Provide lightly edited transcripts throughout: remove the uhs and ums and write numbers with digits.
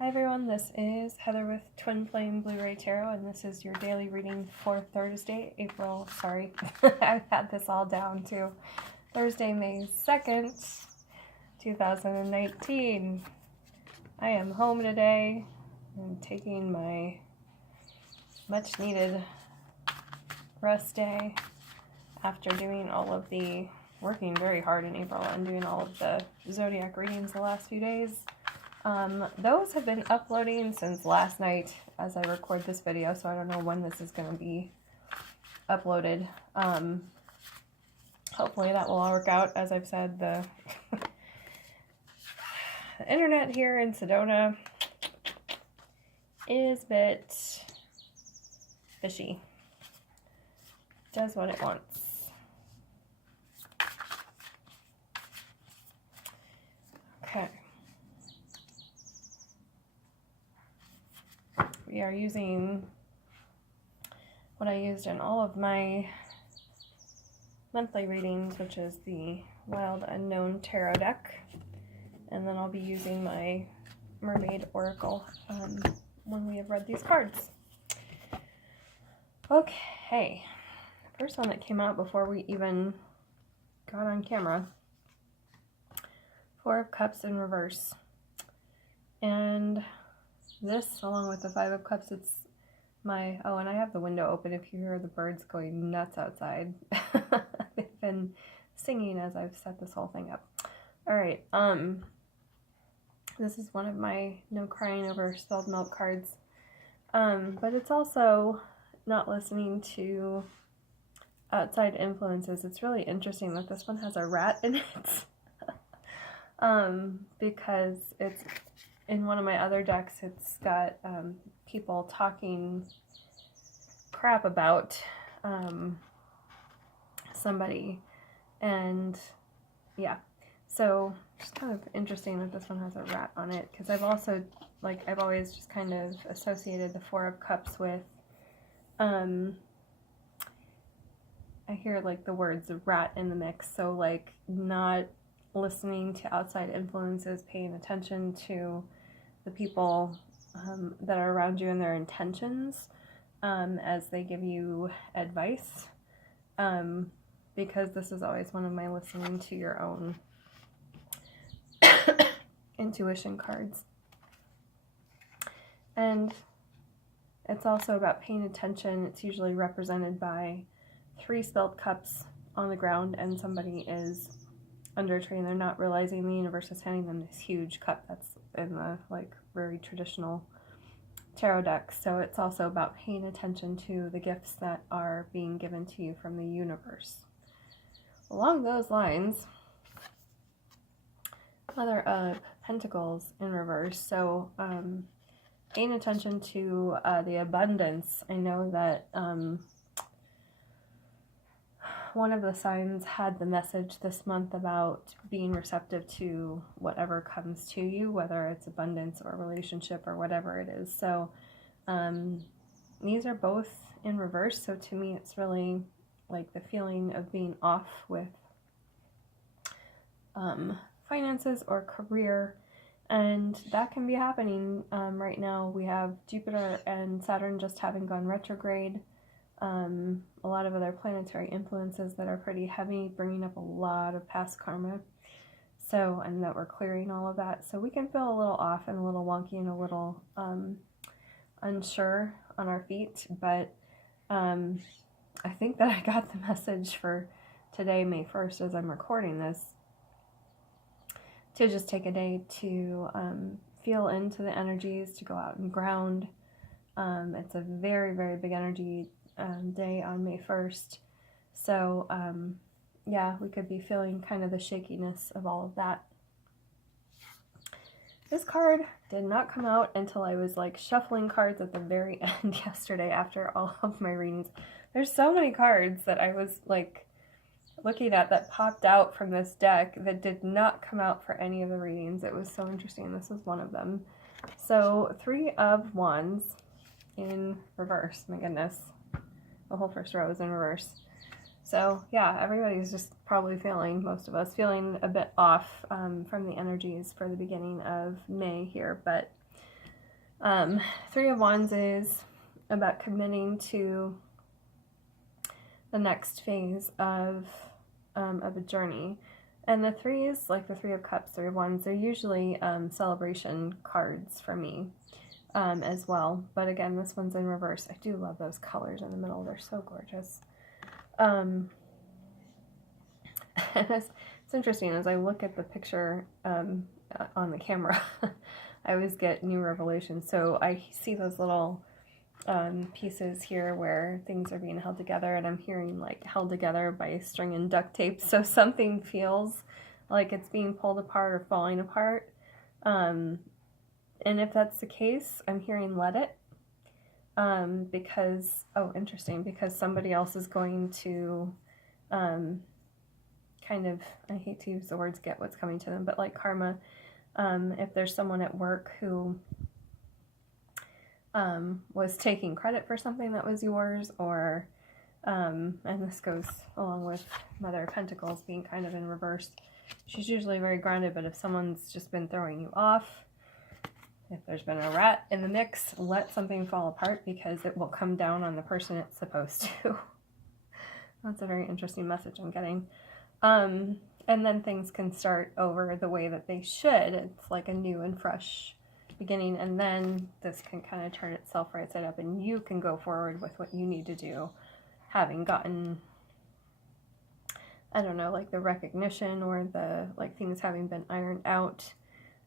Hi everyone, this is Heather with Twin Flame Blu-ray Tarot, and this is your daily reading for Thursday, I've had this all down to Thursday, May 2nd, 2019. I am home today and taking my much needed rest day after doing working very hard in April and doing all of the zodiac readings the last few days. Those have been uploading since last night as I record this video, so I don't know when this is going to be uploaded. Hopefully that will all work out. As I've said, the internet here in Sedona is a bit fishy. Does what it wants. Okay. We are using what I used in all of my monthly readings, which is the Wild Unknown Tarot deck. And then I'll be using my Mermaid Oracle when we have read these cards. Okay, the first one that came out before we even got on camera, Four of Cups in reverse. And this, along with the Five of Cups, it's my, and I have the window open if you hear the birds going nuts outside. They've been singing as I've set this whole thing up. Alright, this is one of my no crying over spilled milk cards. But it's also not listening to outside influences. It's really interesting that this one has a rat in it. Because it's in one of my other decks, it's got people talking crap about somebody, and yeah, so it's kind of interesting that this one has a rat on it, because I've always just kind of associated the Four of Cups with I hear like the words rat in the mix, so like not listening to outside influences, paying attention to the people that are around you and their intentions as they give you advice, because this is always one of my listening to your own intuition cards. And it's also about paying attention. It's usually represented by 3 spilled cups on the ground, and somebody is under a tree and they're not realizing the universe is handing them this huge cup that's in the very traditional tarot deck. So it's also about paying attention to the gifts that are being given to you from the universe. Along those lines, Mother of Pentacles in reverse. So paying attention to the abundance. I know that one of the signs had the message this month about being receptive to whatever comes to you, whether it's abundance or relationship or whatever it is. So these are both in reverse. So to me, it's really like the feeling of being off with finances or career. And that can be happening right now. We have Jupiter and Saturn just having gone retrograde. A lot of other planetary influences that are pretty heavy, bringing up a lot of past karma. So, and that we're clearing all of that. So we can feel a little off and a little wonky and a little unsure on our feet. But I think that I got the message for today, May 1st, as I'm recording this, to just take a day to feel into the energies, to go out and ground. It's a very, very big energy day on May 1st. So, yeah, we could be feeling kind of the shakiness of all of that. This card did not come out until I was shuffling cards at the very end yesterday after all of my readings. There's so many cards that I was looking at that popped out from this deck that did not come out for any of the readings. It was so interesting. This was one of them. So 3 of Wands in reverse. My goodness. The whole first row is in reverse. So yeah, everybody's just probably feeling, most of us, feeling a bit off from the energies for the beginning of May here. But Three of Wands is about committing to the next phase of a journey. And the threes, like the Three of Cups, Three of Wands, they're usually celebration cards for me as well. But again, this one's in reverse. I do love those colors in the middle. They're so gorgeous. And it's interesting, as I look at the picture on the camera, I always get new revelations. So I see those little pieces here where things are being held together, and I'm hearing like held together by string and duct tape. So something feels like it's being pulled apart or falling apart. And if that's the case, I'm hearing let it. Because, oh, interesting, because somebody else is going to kind of, I hate to use the words get what's coming to them, but like karma, if there's someone at work who was taking credit for something that was yours, or, and this goes along with Mother of Pentacles being kind of in reverse. She's usually very grounded, but if someone's just been throwing you off, if there's been a rat in the mix, let something fall apart, because it will come down on the person it's supposed to. That's a very interesting message I'm getting. And then things can start over the way that they should. It's like a new and fresh beginning, and then this can kind of turn itself right side up, and you can go forward with what you need to do, having gotten, I don't know, like the recognition or the, like, things having been ironed out.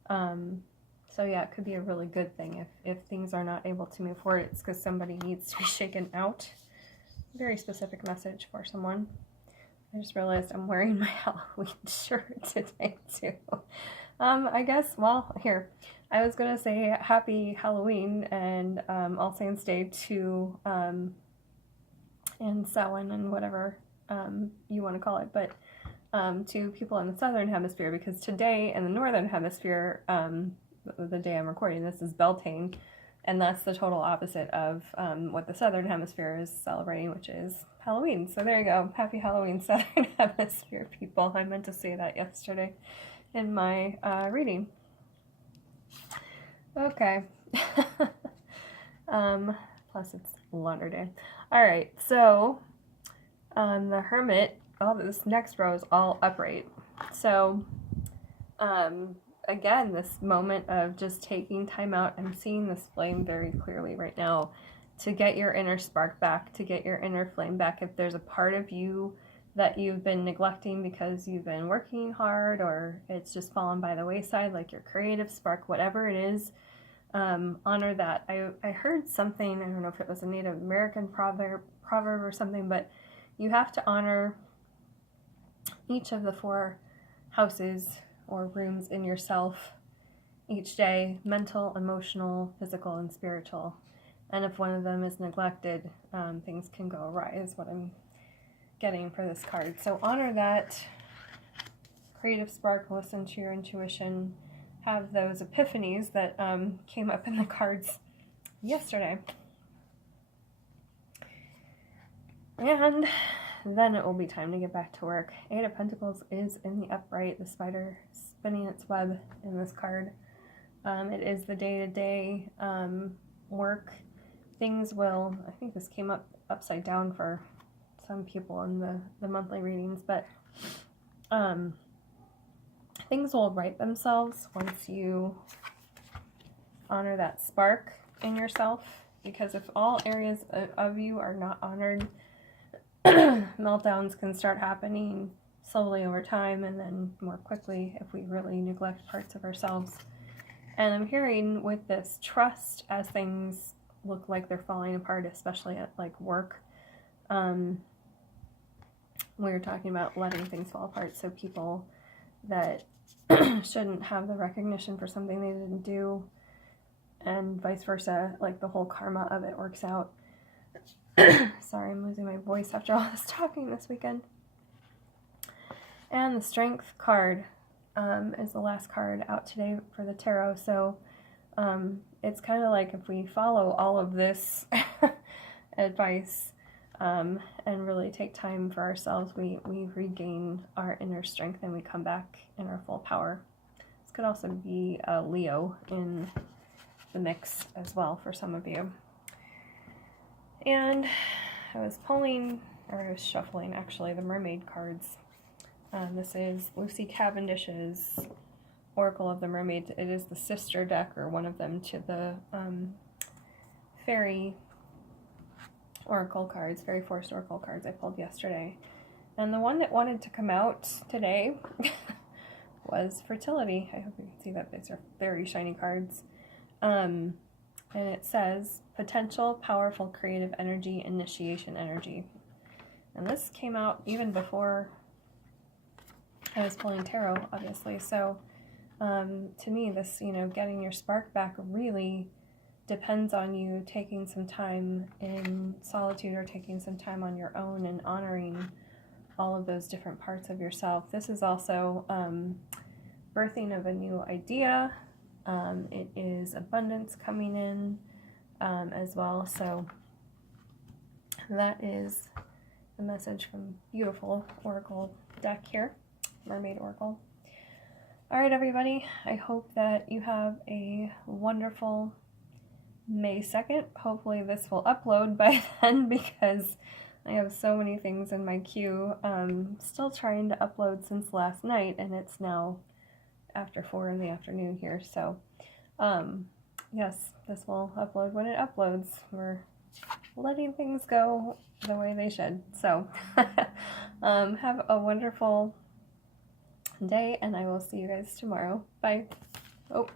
So yeah, it could be a really good thing if things are not able to move forward. It's because somebody needs to be shaken out. Very specific message for someone. I just realized I'm wearing my Halloween shirt today too. I guess, well, here, I was going to say happy Halloween and All Saints Day to, and Samhain and whatever you want to call it, but to people in the Southern Hemisphere, because today in the Northern Hemisphere, the day I'm recording this, is Beltane, and that's the total opposite of what the Southern Hemisphere is celebrating, which is Halloween. So there you go. Happy Halloween, Southern Hemisphere people. I meant to say that yesterday in my reading. Okay. Plus it's Launder Day. Alright, so the Hermit, this next row is all upright. So again, this moment of just taking time out, I'm seeing this flame very clearly right now, to get your inner spark back, to get your inner flame back. If there's a part of you that you've been neglecting because you've been working hard, or it's just fallen by the wayside, like your creative spark, whatever it is, honor that. I heard something, I don't know if it was a Native American proverb or something, but you have to honor each of the 4 houses or rooms in yourself each day: mental, emotional, physical, and spiritual. And if one of them is neglected, things can go awry, is what I'm getting for this card. So honor that creative spark, listen to your intuition, have those epiphanies that came up in the cards yesterday. And then it will be time to get back to work. 8 of Pentacles is in the upright, the spider spinning its web in this card. It is the day-to-day work. Things will, I think this came up upside down for some people in the monthly readings, but things will right themselves once you honor that spark in yourself, because if all areas of you are not honored, meltdowns can start happening slowly over time, and then more quickly if we really neglect parts of ourselves. And I'm hearing with this, trust as things look like they're falling apart, especially at like work. We were talking about letting things fall apart, so people that shouldn't have the recognition for something they didn't do, and vice versa, like the whole karma of it works out. Sorry, I'm losing my voice after all this talking this weekend. And the Strength card is the last card out today for the tarot. So it's kind of like if we follow all of this advice and really take time for ourselves, we regain our inner strength and we come back in our full power. This could also be a Leo in the mix as well for some of you. And I was pulling, or I was shuffling actually, the mermaid cards. This is Lucy Cavendish's Oracle of the Mermaids. It is the sister deck, or one of them, to the Fairy Oracle cards, Fairy Forest Oracle cards I pulled yesterday. And the one that wanted to come out today was Fertility. I hope you can see that. These are very shiny cards. And it says, potential, powerful, creative energy, initiation energy. And this came out even before I was pulling tarot, obviously. So to me, this, getting your spark back really depends on you taking some time in solitude or taking some time on your own and honoring all of those different parts of yourself. This is also birthing of a new idea. It is abundance coming in as well. So that is the message from beautiful Oracle deck here, Mermaid Oracle. All right, everybody, I hope that you have a wonderful May 2nd. Hopefully this will upload by then because I have so many things in my queue. Still trying to upload since last night, and it's now after 4 in the afternoon here. So yes, this will upload when it uploads. We're letting things go the way they should. So have a wonderful day, and I will see you guys tomorrow. Bye. Oh.